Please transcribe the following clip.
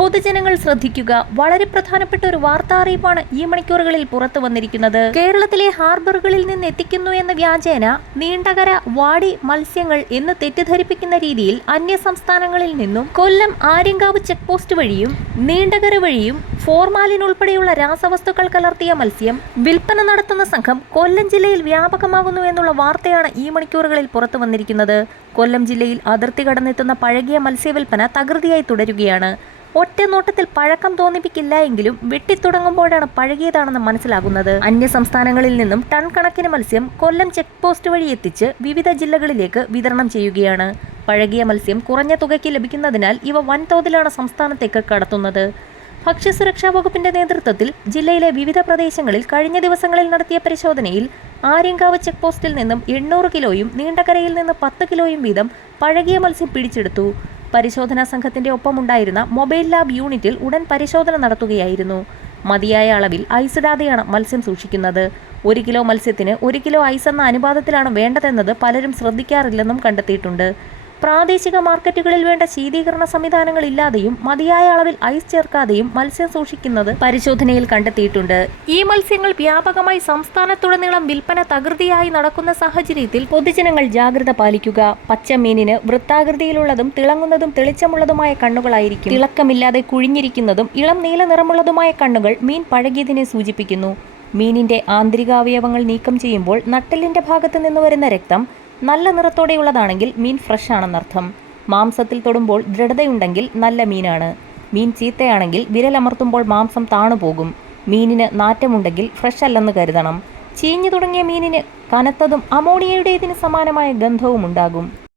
പൊതുജനങ്ങൾ ശ്രദ്ധിക്കുക. വളരെ പ്രധാനപ്പെട്ട ഒരു വാർത്താ അറിയിപ്പാണ് ഈ മണിക്കൂറുകളിൽ പുറത്തു വന്നിരിക്കുന്നത്. കേരളത്തിലെ ഹാർബറുകളിൽ നിന്ന് എത്തിക്കുന്നു എന്ന വ്യാജേന നീണ്ടകര വാടി മത്സ്യങ്ങൾ എന്ന് തെറ്റിദ്ധരിപ്പിക്കുന്ന രീതിയിൽ അന്യ സംസ്ഥാനങ്ങളിൽ നിന്നും കൊല്ലം ആര്യങ്കാവ് ചെക്ക് പോസ്റ്റ് വഴിയും നീണ്ടകര വഴിയും ഫോർമാലിൻ ഉൾപ്പെടെയുള്ള രാസവസ്തുക്കൾ കലർത്തിയ മത്സ്യം വിൽപ്പന നടത്തുന്ന സംഘം കൊല്ലം ജില്ലയിൽ വ്യാപകമാകുന്നു എന്നുള്ള വാർത്തയാണ് ഈ മണിക്കൂറുകളിൽ പുറത്തു വന്നിരിക്കുന്നത്. കൊല്ലം ജില്ലയിൽ അതിർത്തി കടന്നെത്തുന്ന പഴകിയ മത്സ്യവിൽപ്പന തകൃതിയായി തുടരുകയാണ്. ഒറ്റ നോട്ടത്തിൽ പഴക്കം തോന്നിപ്പിക്കില്ല എങ്കിലും വെട്ടിത്തുടങ്ങുമ്പോഴാണ് പഴകിയതാണെന്ന് മനസ്സിലാകുന്നത്. അന്യ സംസ്ഥാനങ്ങളിൽ നിന്നും ടൺ കണക്കിന് മത്സ്യം കൊല്ലം ചെക്ക് പോസ്റ്റ് വഴി എത്തിച്ച് വിവിധ ജില്ലകളിലേക്ക് വിതരണം ചെയ്യുകയാണ്. പഴകിയ മത്സ്യം കുറഞ്ഞ തുകയ്ക്ക് ലഭിക്കുന്നതിനാൽ ഇവ വൻതോതിലാണ് സംസ്ഥാനത്തേക്ക് കടത്തുന്നത്. ഭക്ഷ്യസുരക്ഷാ വകുപ്പിന്റെ നേതൃത്വത്തിൽ ജില്ലയിലെ വിവിധ പ്രദേശങ്ങളിൽ കഴിഞ്ഞ ദിവസങ്ങളിൽ നടത്തിയ പരിശോധനയിൽ ആര്യങ്കാവ് ചെക്ക് പോസ്റ്റിൽ നിന്നും 800 കിലോയും നീണ്ടകരയിൽ നിന്ന് 10 കിലോയും വീതം പഴകിയ മത്സ്യം പിടിച്ചെടുത്തു. പരിശോധനാ സംഘത്തിന്റെ ഒപ്പമുണ്ടായിരുന്ന മൊബൈൽ ലാബ് യൂണിറ്റിൽ ഉടൻ പരിശോധന നടത്തുകയായിരുന്നു. മതിയായ അളവിൽ ഐസിടാതെയാണ് മത്സ്യം സൂക്ഷിക്കുന്നത്. 1 കിലോ മത്സ്യത്തിന് 1 കിലോ ഐസ് എന്ന അനുപാതത്തിലാണ് വേണ്ടതെന്നത് പലരും ശ്രദ്ധിക്കാറില്ലെന്നും കണ്ടെത്തിയിട്ടുണ്ട്. പ്രാദേശിക മാർക്കറ്റുകളിൽ വേണ്ട ശീതീകരണ സംവിധാനങ്ങൾ ഇല്ലാതെയും മതിയായ അളവിൽ ഐസ് ചേർക്കാതെയും മത്സ്യം സൂക്ഷിക്കുന്നത് പരിശോധനയിൽ കണ്ടെത്തിയിട്ടുണ്ട്. ഈ മത്സ്യങ്ങൾ വ്യാപകമായി സംസ്ഥാനത്തുടനീളം വിൽപ്പന തകൃതിയായി നടക്കുന്ന സാഹചര്യത്തിൽ പൊതുജനങ്ങൾ ജാഗ്രത പാലിക്കുക. പച്ചമീനിന് വൃത്താകൃതിയിലുള്ളതും തിളങ്ങുന്നതും തെളിച്ചമുള്ളതുമായ കണ്ണുകളായിരിക്കും. തിളക്കമില്ലാതെ കുഴിഞ്ഞിരിക്കുന്നതും ഇളം നീല നിറമുള്ളതുമായ കണ്ണുകൾ മീൻ പഴകിയതിനെ സൂചിപ്പിക്കുന്നു. മീനിന്റെ ആന്തരികാവയവങ്ങൾ നീക്കം ചെയ്യുമ്പോൾ നട്ടെല്ലിന്റെ ഭാഗത്ത് നിന്ന് വരുന്ന രക്തം നല്ല നിറത്തോടെയുള്ളതാണെങ്കിൽ മീൻ ഫ്രഷ് ആണെന്നർത്ഥം. മാംസത്തിൽ തൊടുമ്പോൾ ദൃഢതയുണ്ടെങ്കിൽ നല്ല മീനാണ്. മീൻ ചീത്തയാണെങ്കിൽ വിരലമർത്തുമ്പോൾ മാംസം താണുപോകും. മീനിന് നാറ്റമുണ്ടെങ്കിൽ ഫ്രഷ് അല്ലെന്ന് കരുതണം. ചീഞ്ഞു തുടങ്ങിയ മീനിന് കനത്തതും അമോണിയയുടേതിന് സമാനമായ ഗന്ധവും ഉണ്ടാകും.